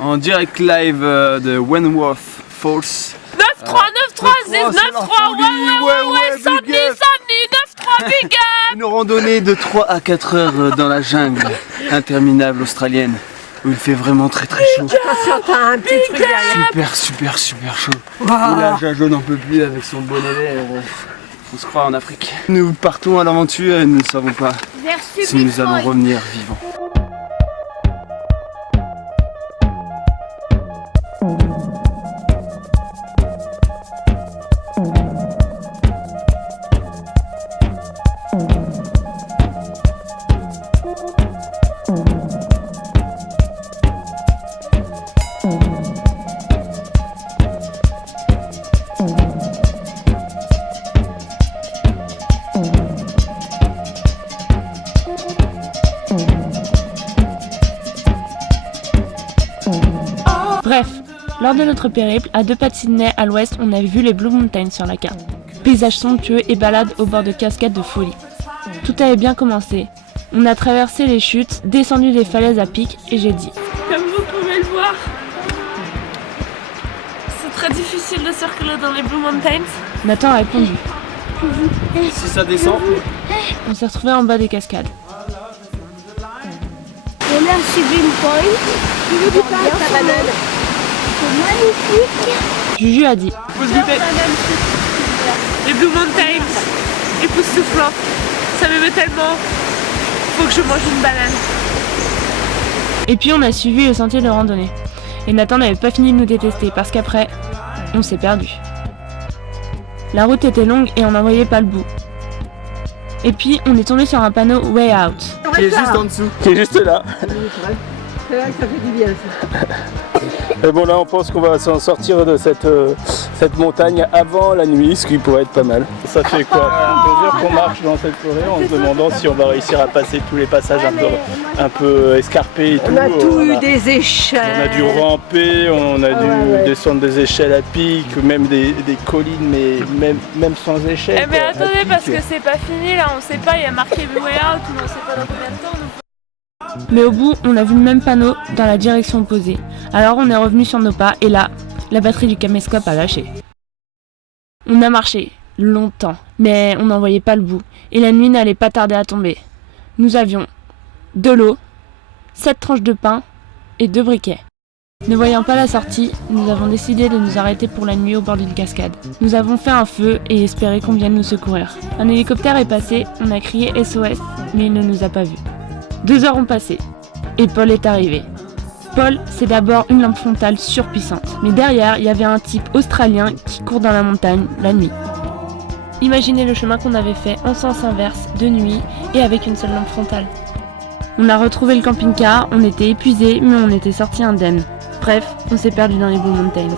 En direct live de Wentworth Falls. 9-3, 9-3, 9-3, ouais, Sydney, 9-3, big up. Une randonnée de 3 à 4 heures dans la jungle interminable australienne où il fait vraiment très chaud. Attention, t'as un petit truc derrière. Super chaud. Et là, Jajo n'en peut plus avec son bonnet vert. On se croit en Afrique. Nous partons à l'aventure et nous ne savons pas si nous allons revenir vivants. Bref, lors de notre périple, à 2 pas de Sydney à l'ouest, on avait vu les Blue Mountains sur la carte. Paysages somptueux et balades au bord de cascades de folie. Tout avait bien commencé. On a traversé les chutes, descendu les falaises à pic et j'ai dit: comme vous pouvez le voir, c'est très difficile de circuler dans les Blue Mountains. Nathan a répondu. Si ça descend. On s'est retrouvés en bas des cascades. On a suivi une point. Tu veux du pain, ta banane? C'est magnifique. Juju a dit: Faut se goûter. les Blue Mountains, époustouflant, ça m'aimait tellement, faut que je mange une banane. Et puis on a suivi le sentier de randonnée. Et Nathan n'avait pas fini de nous détester parce qu'après, on s'est perdu. La route était longue et on n'en voyait pas le bout. Et puis on est tombé sur un panneau Way Out. Qui est juste en dessous. Qui est juste là. C'est vrai que ça fait du bien ça. Et bon là on pense qu'on va s'en sortir de cette montagne avant la nuit, ce qui pourrait être pas mal. Ça fait quoi 2 heures qu'on marche dans cette forêt en se demandant si on va réussir à passer tous les passages un peu escarpés et tout. On a tout eu des échelles. On a dû ramper, on a dû descendre des échelles à pic, même des collines, mais même sans échelle. Eh mais attendez, parce que c'est pas fini là, on sait pas, il y a marqué Way Out, mais on sait pas dans combien de temps. Mais au bout, on a vu le même panneau dans la direction opposée. Alors on est revenu sur nos pas et là, la batterie du caméscope a lâché. On a marché longtemps, mais on n'en voyait pas le bout. Et la nuit n'allait pas tarder à tomber. Nous avions de l'eau, 7 tranches de pain et 2 briquets. Ne voyant pas la sortie, nous avons décidé de nous arrêter pour la nuit au bord d'une cascade. Nous avons fait un feu et espéré qu'on vienne nous secourir. Un hélicoptère est passé, on a crié SOS, mais il ne nous a pas vus. 2 heures ont passé, et Paul est arrivé. Paul, c'est d'abord une lampe frontale surpuissante, mais derrière, il y avait un type australien qui court dans la montagne la nuit. Imaginez le chemin qu'on avait fait en sens inverse, de nuit, et avec une seule lampe frontale. On a retrouvé le camping-car, on était épuisés, mais on était sortis indemnes. Bref, on s'est perdu dans les Blue Mountains.